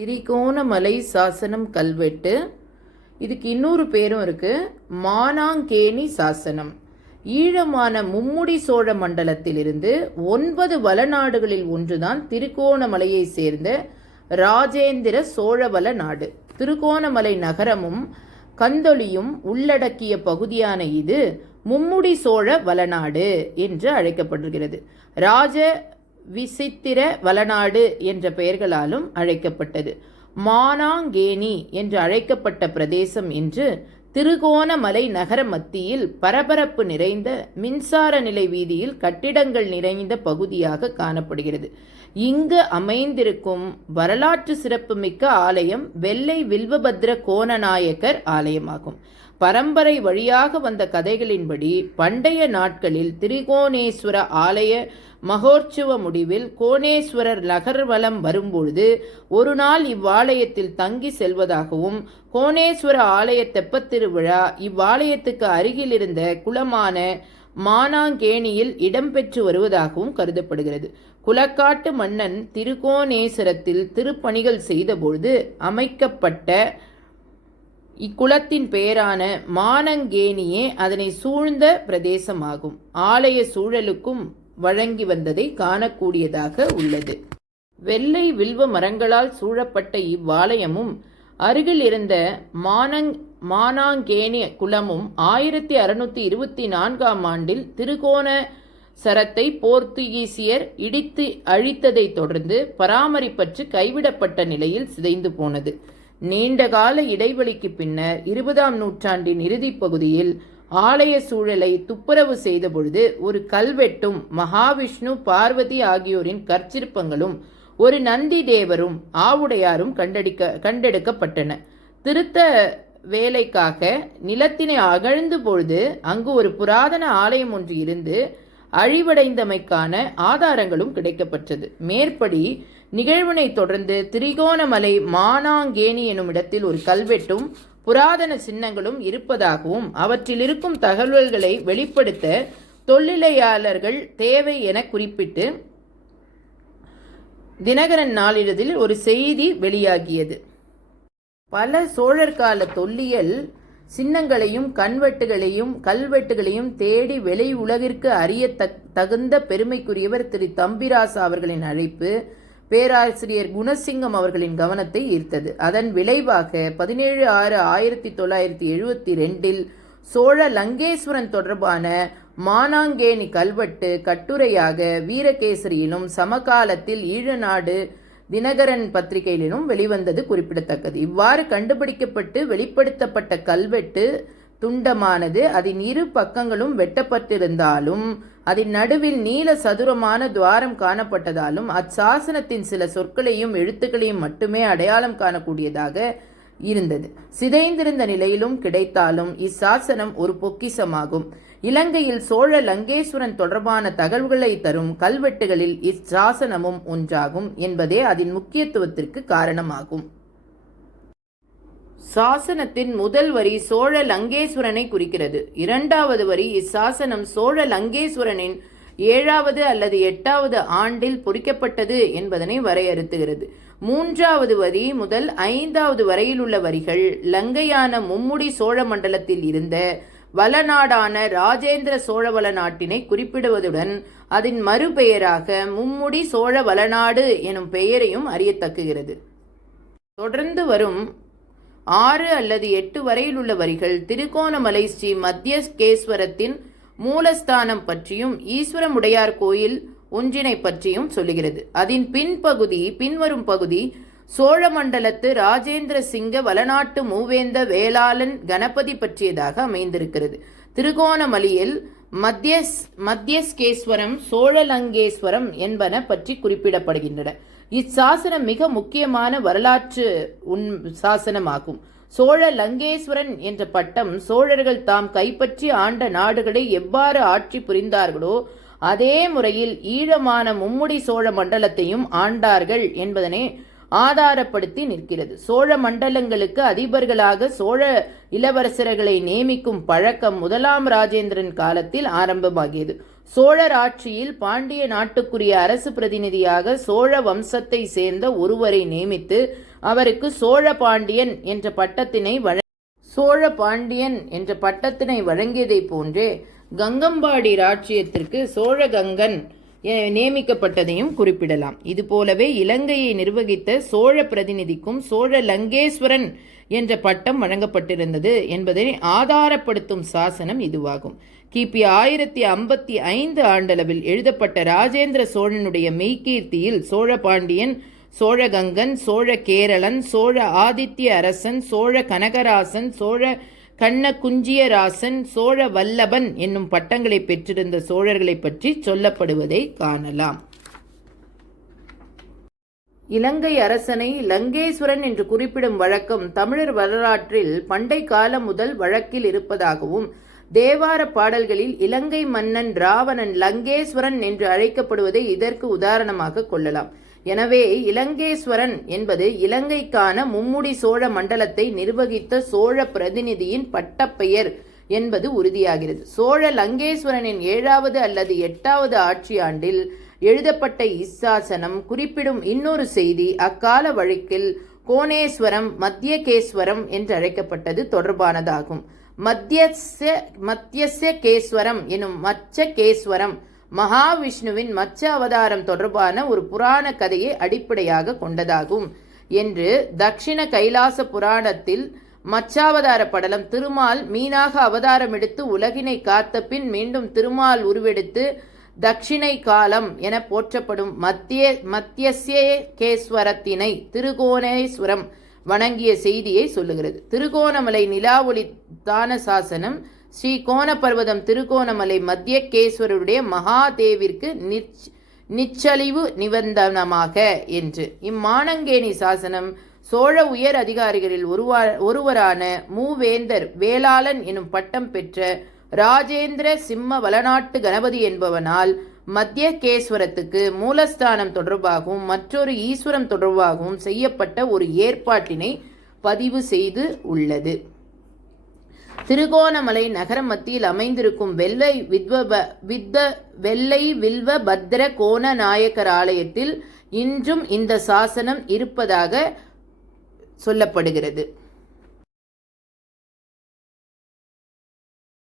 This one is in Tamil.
திரிகோணமலை சாசனம் கல்வெட்டு. இதுக்கு இன்னொரு பேரும் இருக்கு, மானாங்கேணி சாசனம். ஈழமான மும்முடி சோழ மண்டலத்திலிருந்து 9 வளநாடுகளில் ஒன்றுதான் திருகோணமலையை சேர்ந்த ராஜேந்திர சோழவள நாடு. திருகோணமலை நகரமும் கந்தொலியும் உள்ளடக்கிய பகுதியான இது மும்முடி சோழ வளநாடு என்று அழைக்கப்படுகிறது. ராஜ விசித்திர வளநாடு என்ற பெயர்களாலும் அழைக்கப்பட்டது. மானாங்கேணி என்று அழைக்கப்பட்ட பிரதேசம் இன்று திருகோணமலை நகர மத்தியில் பரபரப்பு நிறைந்த மின்சார நிலை வீதியில் கட்டிடங்கள் நிறைந்த பகுதியாக காணப்படுகிறது. இங்கு அமைந்திருக்கும் வரலாற்று சிறப்புமிக்க ஆலயம் வெள்ளை வில்வபத்ர கோணநாயக்கர் ஆலயமாகும். பரம்பரை வழியாக வந்த கதைகளின்படி பண்டைய நாட்களில் திரிகோணேஸ்வர ஆலய மகோற்சவ முடிவில் கோணேஸ்வரர் நகர்வலம் வரும்பொழுது ஒரு நாள் இவ்வாலயத்தில் தங்கி செல்வதாகவும், கோணேஸ்வர ஆலய தெப்பத் திருவிழா இவ்வாலயத்துக்கு அருகில் இருந்த குளமான மானாங்கேணியில் இடம்பெற்று வருவதாகவும் கருதப்படுகிறது. குலக்காட்டு மன்னன் திருகோணேஸ்வரத்தில் திருப்பணிகள் செய்தபொழுது அமைக்கப்பட்ட இக்குளத்தின் பெயரான மானங்கேணியே அதனை சூழ்ந்த பிரதேசமாகும். ஆலய சூழலுக்கும் வழங்கி வந்ததை காணக்கூடியதாக உள்ளது. வெள்ளை வில்வ மரங்களால் சூழப்பட்ட இவ்வாலயமும் அருகில் இருந்த மானாங்கேணி குளமும் 1624ஆம் ஆண்டில் திருகோணசரத்தை போர்த்துகீசியர் இடித்து அழித்ததை தொடர்ந்து பராமரிப்பற்று கைவிடப்பட்ட நிலையில் சிதைந்து போனது. நீண்டகால இடைவெளிக்கு பின்னர் 20ஆம் நூற்றாண்டின் இறுதிப் பகுதியில் ஆலய சூழலை துப்புரவு செய்தபொழுது ஒரு கல்வெட்டும் மகாவிஷ்ணு பார்வதி ஆகியோரின் கற்சிற்பங்களும் ஒரு நந்தி தேவரும் ஆவுடையாரும் கண்டெடுக்கப்பட்டன. திருத்த வேலைக்காக நிலத்தினை அகழ்ந்த பொழுது அங்கு ஒரு புராதன ஆலயம் ஒன்று இருந்து அழிவடைந்தமைக்கான ஆதாரங்களும் கிடைக்கப்பட்டது. மேற்படி நிகழ்வினை தொடர்ந்து திரிகோணமலை மானாங்கேணி எனும் இடத்தில் ஒரு கல்வெட்டும் புராதன சின்னங்களும் இருப்பதாகவும் அவற்றில் இருக்கும் தகவல்களை வெளிப்படுத்த தொல்லியலாளர்கள் தேவை என குறிப்பிட்டு தினகரன் நாளிதழில் ஒரு செய்தி வெளியாகியது. பல சோழர் கால தொல்லியல் சின்னங்களையும் கல்வெட்டுகளையும் தேடி வெளி உலகிற்கு அறிய தகுந்த பெருமைக்குரியவர் திரு தம்பிராசா அவர்களின் அழைப்பு பேராசிரியர் குணசிங்கம் அவர்களின் கவனத்தை ஈர்த்தது. அதன் விளைவாக 17/6/1972 சோழ லங்கேஸ்வரன் தொடர்பான மானாங்கேணி கல்வெட்டு கட்டுரையாக வீரகேசரியிலும் சமகாலத்தில் ஈழநாடு தினகரன் பத்திரிகையிலும் வெளிவந்தது குறிப்பிடத்தக்கது. இவ்வாறு கண்டுபிடிக்கப்பட்டு வெளிப்படுத்தப்பட்ட கல்வெட்டு துண்டமானது அதன் இரு பக்கங்களும் வெட்டப்பட்டிருந்தாலும் அதன் நடுவில் நீல சதுரமான துவாரம் காணப்பட்டதாலும் அச்சாசனத்தின் சில சொற்களையும் எழுத்துக்களையும் மட்டுமே அடையாளம் காணக்கூடியதாக இருந்தது. சிதைந்திருந்த நிலையிலும் கிடைத்தாலும் இச்சாசனம் ஒரு பொக்கிசமாகும். இலங்கையில் சோழ லங்கேஸ்வரன் தொடர்பான தகவல்களை தரும் கல்வெட்டுகளில் இச்சாசனமும் ஒன்றாகும் என்பதே அதன் முக்கியத்துவத்திற்கு காரணமாகும். சாசனத்தின் முதல் வரி சோழ லங்கேஸ்வரனை குறிக்கிறது. 2வது வரி இச்சாசனம் சோழ லங்கேஸ்வரனின் 7வது அல்லது 8வது ஆண்டில் பொறிக்கப்பட்டது என்பதனை வரையறுத்துகிறது. 3வது வரி முதல் 5வது வரையில் உள்ள வரிகள் லங்கையான மும்முடி சோழ மண்டலத்தில் இருந்த வளநாடான ராஜேந்திர சோழவள நாட்டினை குறிப்பிடுவதுடன் அதன் மறுபெயராக மும்முடி சோழ வளநாடு எனும் பெயரையும் அறியத்தக்குகிறது. தொடர்ந்து வரும் 6 அல்லது 8 வரையில் உள்ள வரிகள் திருகோணமலை ஸ்ரீ மத்தியஸ்கேஸ்வரத்தின் மூலஸ்தானம் பற்றியும் ஈஸ்வரமுடையார் கோயில் ஒன்றினை பற்றியும் சொல்லுகிறது. அதன் பின்வரும் பகுதி சோழ மண்டலத்து ராஜேந்திர சிங்க வளநாட்டு மூவேந்த வேளாளன் கணபதி பற்றியதாக அமைந்திருக்கிறது. திருகோணமலையில் மத்தியஸ்கேஸ்வரம் சோழலங்கேஸ்வரம் என்பன பற்றி குறிப்பிடப்படுகின்றன. இச்சாசனம் மிக முக்கியமான வரலாற்று சாசனமாகும். சோழ லங்கேஸ்வரன் என்ற பட்டம் சோழர்கள் தாம் கைப்பற்றி ஆண்ட நாடுகளை எவ்வாறு ஆட்சி புரிந்தார்களோ அதே முறையில் ஈழமான மும்முடி சோழ மண்டலத்தையும் ஆண்டார்கள் என்பதனை ஆதாரப்படுத்தி நிற்கிறது. சோழ மண்டலங்களுக்கு அதிபர்களாக சோழ இளவரசர்களை நியமிக்கும் பழக்கம் 1ஆம் ராஜேந்திரன் காலத்தில் ஆரம்பமாகியது. சோழர் ஆட்சியில் பாண்டிய நாட்டுக்குரிய அரசு பிரதிநிதியாக சோழ வம்சத்தை சேர்ந்த ஒருவரை நியமித்து அவருக்கு சோழபாண்டியன் என்ற பட்டத்தினை வழங்கியதை போன்றே கங்கம்பாடி ராச்சியத்திற்கு சோழகங்கன் நியமிக்கப்பட்டதையும் குறிப்பிடலாம். இதுபோலவே இலங்கையை நிர்வகித்த சோழ பிரதிநிதிக்கும் சோழ லங்கேஸ்வரன் என்ற பட்டம் வழங்கப்பட்டிருந்தது என்பதை ஆதாரப்படுத்தும் சாசனம் இதுவாகும். கிபி 1055 ஆண்டளவில் எழுதப்பட்ட ராஜேந்திர சோழனுடைய மெய்கீர்த்தியில் சோழபாண்டியன், சோழகங்கன், சோழ கேரளன், சோழ ஆதித்ய அரசன், சோழ கனகராசன், சோழ கண்ண குஞ்சியராசன், சோழ வல்லபன் என்னும் பட்டங்களை பெற்றிருந்த சோழர்களை பற்றி சொல்லப்படுவதை காணலாம். இலங்கை அரசனை லங்கேஸ்வரன் என்று குறிப்பிடும் வழக்கம் தமிழர் வரலாற்றில் பண்டை காலம் முதல் வழக்கில் இருப்பதாகவும், தேவார பாடல்களில் இலங்கை மன்னன் ராவணன் லங்கேஸ்வரன் என்று அழைக்கப்படுவதை இதற்கு உதாரணமாக கொள்ளலாம். எனவே இலங்கேஸ்வரன் என்பது இலங்கைக்கான மும்முடி சோழ மண்டலத்தை நிர்வகித்த சோழ பிரதிநிதியின் பட்டப்பெயர் என்பது உறுதியாகிறது. சோழ லங்கேஸ்வரனின் 7வது அல்லது 8வது ஆட்சி ஆண்டில் எழுதப்பட்ட இச்சாசனம் குறிப்பிடும் இன்னொரு செய்தி அக்கால வழக்கில் கோணேஸ்வரம், மத்தியகேஸ்வரம் என்று அழைக்கப்பட்டது தொடர்பானதாகும். மத்தியஸ்ய கேஸ்வரம் எனும் மச்சகேஸ்வரம் மகாவிஷ்ணுவின் மச்ச அவதாரம் தொடர்பான ஒரு புராண கதையை அடிப்படையாக கொண்டதாகும் என்று தக்ஷிண கைலாச புராணத்தில் மச்சாவதார படலம் திருமால் மீனாக அவதாரம் எடுத்து உலகினை காத்த பின் மீண்டும் திருமால் உருவெடுத்து தக்ஷிணை காலம் என போற்றப்படும் மத்தியஸ்யேஸ்வரத்தினை திருகோணேஸ்வரம் வணங்கிய செய்தியை சொல்லுகிறது. திருகோணமலை நிலாவொளி தான சாசனம் ஸ்ரீ கோணபர்வதம் திருகோணமலை மத்தியகேஸ்வரருடைய மகாதேவிற்கு நிச்சலிவு நிபந்தனமாக என்று. இம்மானங்கேணி சாசனம் சோழ உயர் அதிகாரிகளில் ஒருவரான மூவேந்தர் வேளாளன் எனும் பட்டம் பெற்ற ராஜேந்திர சிம்ம வளநாட்டு கணபதி என்பவனால் மத்தியகேஸ்வரத்துக்கு மூலஸ்தானம் தொடர்பாகவும் மற்றொரு ஈஸ்வரம் தொடர்பாகவும் செய்யப்பட்ட ஒரு ஏற்பாட்டினை பதிவு செய்து உள்ளது. திருகோணமலை நகர மத்தியில் அமைந்திருக்கும் வெள்ளை வில்வ பத்ர கோண நாயக்கர் ஆலயத்தில் இன்றும் இந்த சாசனம் இருப்பதாக சொல்லப்படுகிறது.